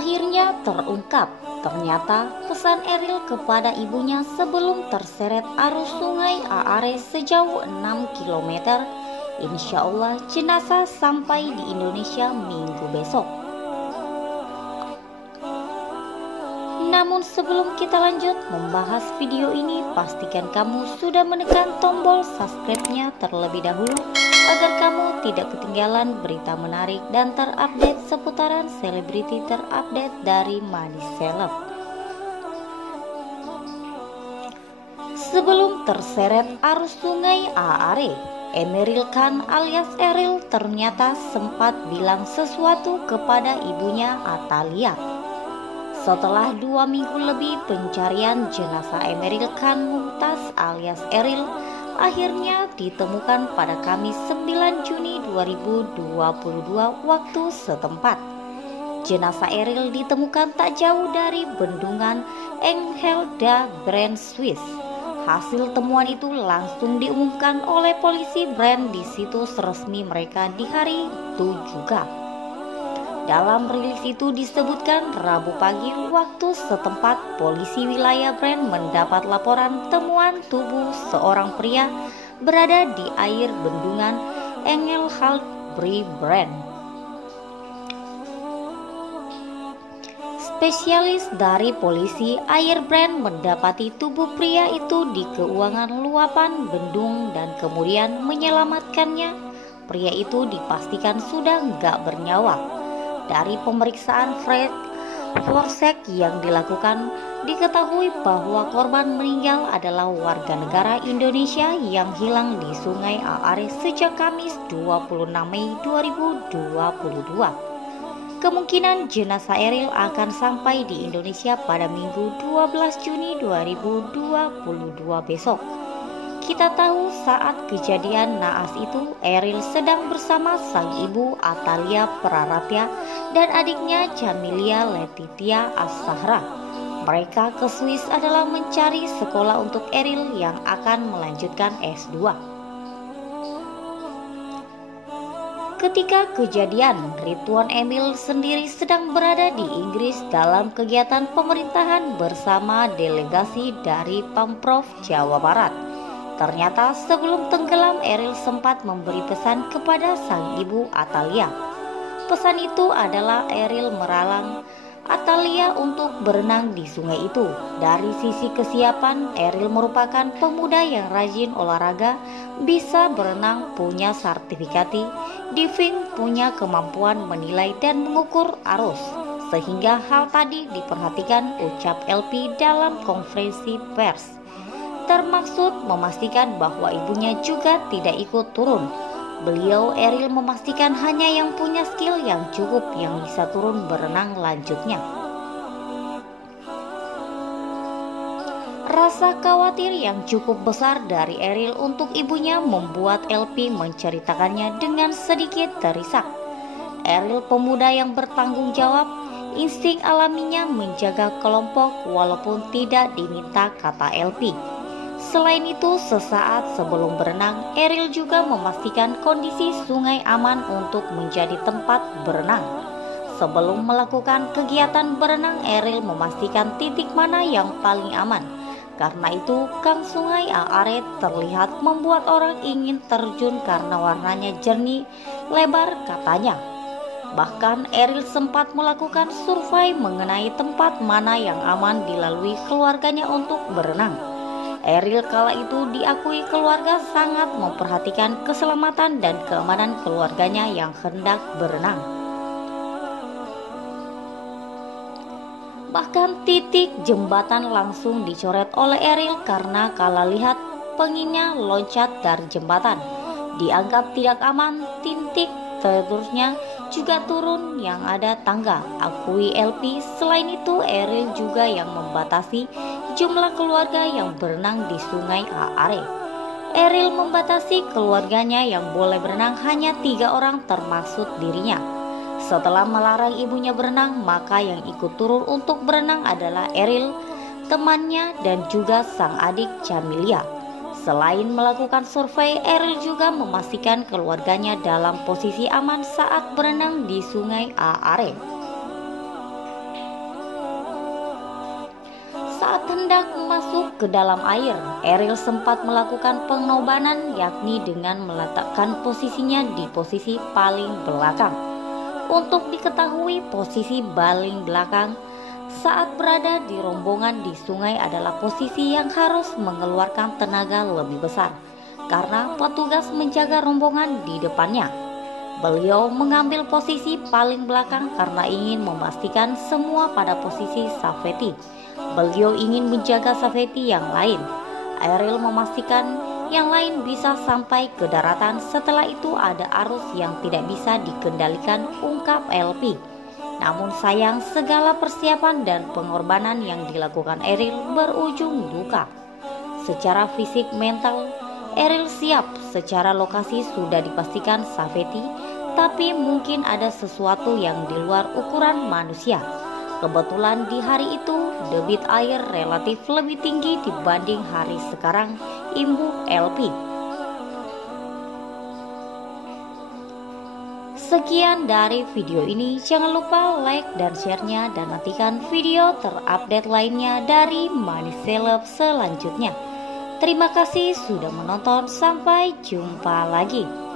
Akhirnya terungkap, ternyata pesan Eril kepada ibunya sebelum terseret arus sungai Aare sejauh 6 km. Insya Allah jenazah sampai di Indonesia minggu besok. Namun sebelum kita lanjut membahas video ini, pastikan kamu sudah menekan tombol subscribe-nya terlebih dahulu agar kamu tidak ketinggalan berita menarik dan terupdate seputaran selebriti terupdate dari Money Celeb. Sebelum terseret arus sungai Aare, Emeril Khan alias Eril ternyata sempat bilang sesuatu kepada ibunya Atalia. Setelah 2 minggu lebih pencarian jenazah Emeril Khan Mumtaz alias Eril akhirnya ditemukan pada Kamis 9 Juni 2022 waktu setempat. Jenazah Eril ditemukan tak jauh dari bendungan Engelda Brand, Swiss. Hasil temuan itu langsung diumumkan oleh polisi Brand di situs resmi mereka di hari itu juga. Dalam rilis itu disebutkan Rabu pagi waktu setempat polisi wilayah Brand mendapat laporan temuan tubuh seorang pria berada di air bendungan Engelhard Brand. Spesialis dari polisi air Brand mendapati tubuh pria itu di keuangan luapan bendung dan kemudian menyelamatkannya. Pria itu dipastikan sudah nggak bernyawa. Dari pemeriksaan Fred Forsek yang dilakukan, diketahui bahwa korban meninggal adalah warga negara Indonesia yang hilang di Sungai Aare sejak Kamis 26 Mei 2022. Kemungkinan jenazah Eril akan sampai di Indonesia pada Minggu 12 Juni 2022 besok. Kita tahu saat kejadian naas itu Eril sedang bersama sang ibu Atalia Praratya dan adiknya Jamilia Letitia As-Sahra. Mereka ke Swiss adalah mencari sekolah untuk Eril yang akan melanjutkan S2. Ketika kejadian, Ridwan Emil sendiri sedang berada di Inggris dalam kegiatan pemerintahan bersama delegasi dari Pemprov Jawa Barat. Ternyata sebelum tenggelam Eril sempat memberi pesan kepada sang ibu Atalia. Pesan itu adalah Eril meralang Atalia untuk berenang di sungai itu. Dari sisi kesiapan, Eril merupakan pemuda yang rajin olahraga, bisa berenang, punya sertifikasi, diving, punya kemampuan menilai dan mengukur arus. Sehingga hal tadi diperhatikan ucap LP dalam konferensi pers. Termaksud memastikan bahwa ibunya juga tidak ikut turun. Beliau Eril memastikan hanya yang punya skill yang cukup yang bisa turun berenang lanjutnya. Rasa khawatir yang cukup besar dari Eril untuk ibunya membuat LP menceritakannya dengan sedikit terisak. Eril pemuda yang bertanggung jawab, insting alaminya menjaga kelompok walaupun tidak diminta, kata LP. Selain itu, sesaat sebelum berenang, Eril juga memastikan kondisi sungai aman untuk menjadi tempat berenang. Sebelum melakukan kegiatan berenang, Eril memastikan titik mana yang paling aman. Karena itu, kang sungai Aare terlihat membuat orang ingin terjun karena warnanya jernih, lebar, katanya. Bahkan Eril sempat melakukan survei mengenai tempat mana yang aman dilalui keluarganya untuk berenang. Eril kala itu diakui keluarga sangat memperhatikan keselamatan dan keamanan keluarganya yang hendak berenang. Bahkan titik jembatan langsung dicoret oleh Eril karena kala lihat penginnya loncat dari jembatan. Dianggap tidak aman, titik terusnya juga turun yang ada tangga, akui LP. Selain itu Eril juga yang membatasi jumlah keluarga yang berenang di sungai Aare. Eril membatasi keluarganya yang boleh berenang hanya 3 orang termasuk dirinya. Setelah melarang ibunya berenang, maka yang ikut turun untuk berenang adalah Eril, temannya dan juga sang adik Jamilia. Selain melakukan survei, Eril juga memastikan keluarganya dalam posisi aman saat berenang di sungai Aare. Saat hendak masuk ke dalam air, Ariel sempat melakukan pengorbanan, yakni dengan meletakkan posisinya di posisi paling belakang. Untuk diketahui, posisi paling belakang saat berada di rombongan di sungai adalah posisi yang harus mengeluarkan tenaga lebih besar karena petugas menjaga rombongan di depannya. Beliau mengambil posisi paling belakang karena ingin memastikan semua pada posisi safety. Beliau ingin menjaga safety yang lain. Ariel memastikan yang lain bisa sampai ke daratan. Setelah itu ada arus yang tidak bisa dikendalikan, ungkap LP. Namun sayang, segala persiapan dan pengorbanan yang dilakukan Ariel berujung duka. Secara fisik mental, Ariel siap. Secara lokasi sudah dipastikan safety, tapi mungkin ada sesuatu yang di luar ukuran manusia. Kebetulan di hari itu debit air relatif lebih tinggi dibanding hari sekarang, imbuh LP. Sekian dari video ini, jangan lupa like dan share-nya dan nantikan video terupdate lainnya dari Money Celeb selanjutnya. Terima kasih sudah menonton, sampai jumpa lagi.